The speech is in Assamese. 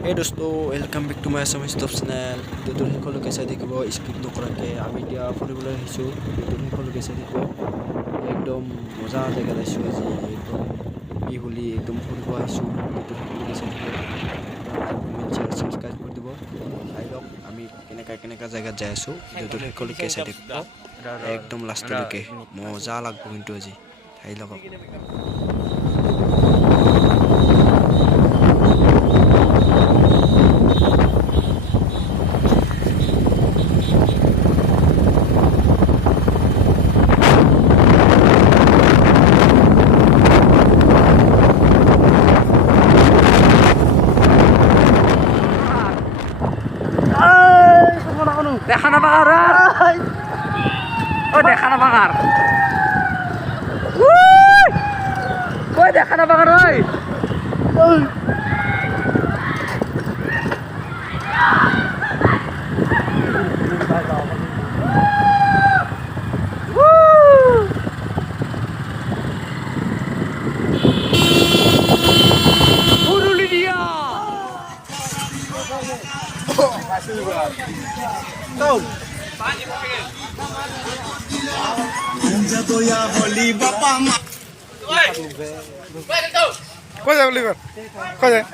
Hey दोस्तों welcome back to my stop channel ভিডিওটো সকলোকে চাই থাকিব স্কিপ নকৰাকে আমি এতিয়া ফুৰিবলৈ আহিছোঁ ভিডিওটো সকলোকে চাই থাকিব একদম মজা জেগা আইছোঁ আজি একদম বিহুলি একদম ফুৰিব আহিছোঁ ভিডিওটো সকলোকে চাই থাকিব লাইক কমেন্ট শেয়াৰ সাবস্ক্ৰাইব কৰি দিব আই লক আমি কেনেকা জেগাত যাই আছোঁ ভিডিওটো সকলোকে চাই থাকিব একদম লাষ্টলৈকে মজা লাগব কিন্তু আজি আই লক দেখা না বাগার ও দেখা না বাগার কই দেখা না বাগার ওই होली बापा কই যাব লিভার কই যায়